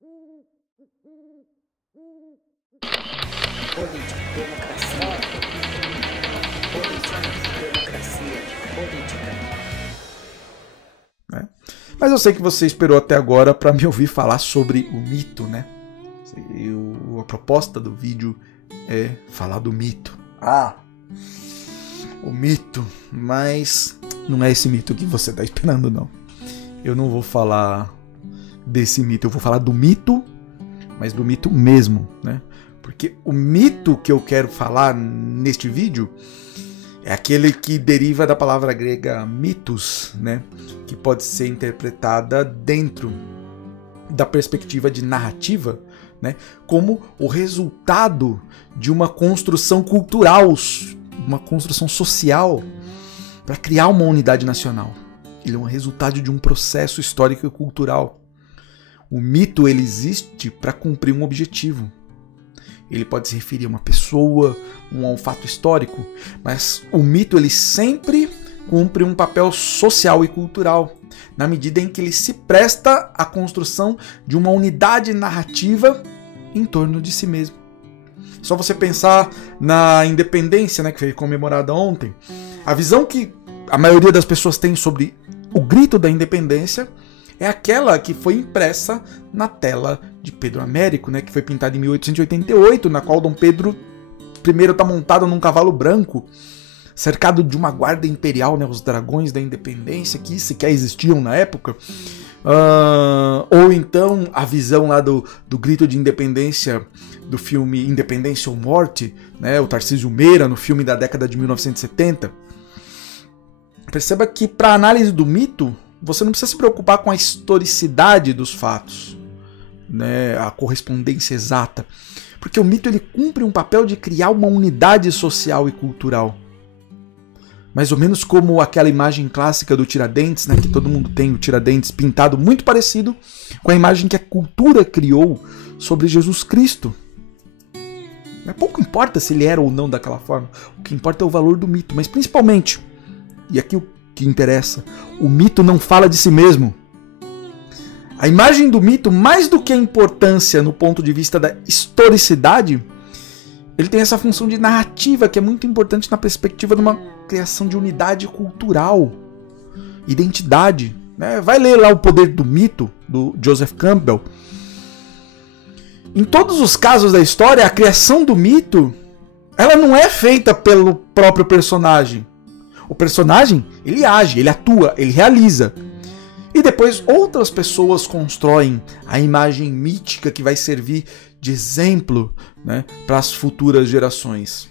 Política, democracia. Política, democracia, política. Mas eu sei que você esperou até agora para me ouvir falar sobre o mito, né? A proposta do vídeo é falar do mito. O mito, mas não é esse mito que você está esperando, não. Eu não vou falar desse mito, eu vou falar do mito, mas do mito mesmo, né? Porque o mito que eu quero falar neste vídeo é aquele que deriva da palavra grega mitos, né? Que pode ser interpretada dentro da perspectiva de narrativa, né? Como o resultado de uma construção cultural, uma construção social para criar uma unidade nacional. Ele é um resultado de um processo histórico e cultural. O mito ele existe para cumprir um objetivo. Ele pode se referir a uma pessoa, a um fato histórico, mas o mito ele sempre cumpre um papel social e cultural, na medida em que ele se presta à construção de uma unidade narrativa em torno de si mesmo. Só você pensar na independência, né, que foi comemorada ontem, a visão que a maioria das pessoas tem sobre o grito da independência é aquela que foi impressa na tela de Pedro Américo, né, que foi pintada em 1888, na qual Dom Pedro I está montado num cavalo branco, cercado de uma guarda imperial, né, os dragões da independência, que sequer existiam na época. Ou então a visão lá do grito de independência do filme Independência ou Morte, né, o Tarcísio Meira, no filme da década de 1970. Perceba que para análise do mito, você não precisa se preocupar com a historicidade dos fatos, né, a correspondência exata, porque o mito ele cumpre um papel de criar uma unidade social e cultural. Mais ou menos como aquela imagem clássica do Tiradentes, né, que todo mundo tem o Tiradentes pintado muito parecido com a imagem que a cultura criou sobre Jesus Cristo. Mas pouco importa se ele era ou não daquela forma, o que importa é o valor do mito, mas principalmente, e aqui o que interessa, o mito não fala de si mesmo. A imagem do mito, mais do que a importância no ponto de vista da historicidade, ele tem essa função de narrativa que é muito importante na perspectiva de uma criação de unidade cultural, identidade. Né? Vai ler lá O Poder do Mito, do Joseph Campbell. Em todos os casos da história, a criação do mito ela não é feita pelo próprio personagem. O personagem, ele age, ele atua, ele realiza. E depois outras pessoas constroem a imagem mítica que vai servir de exemplo, né, para as futuras gerações.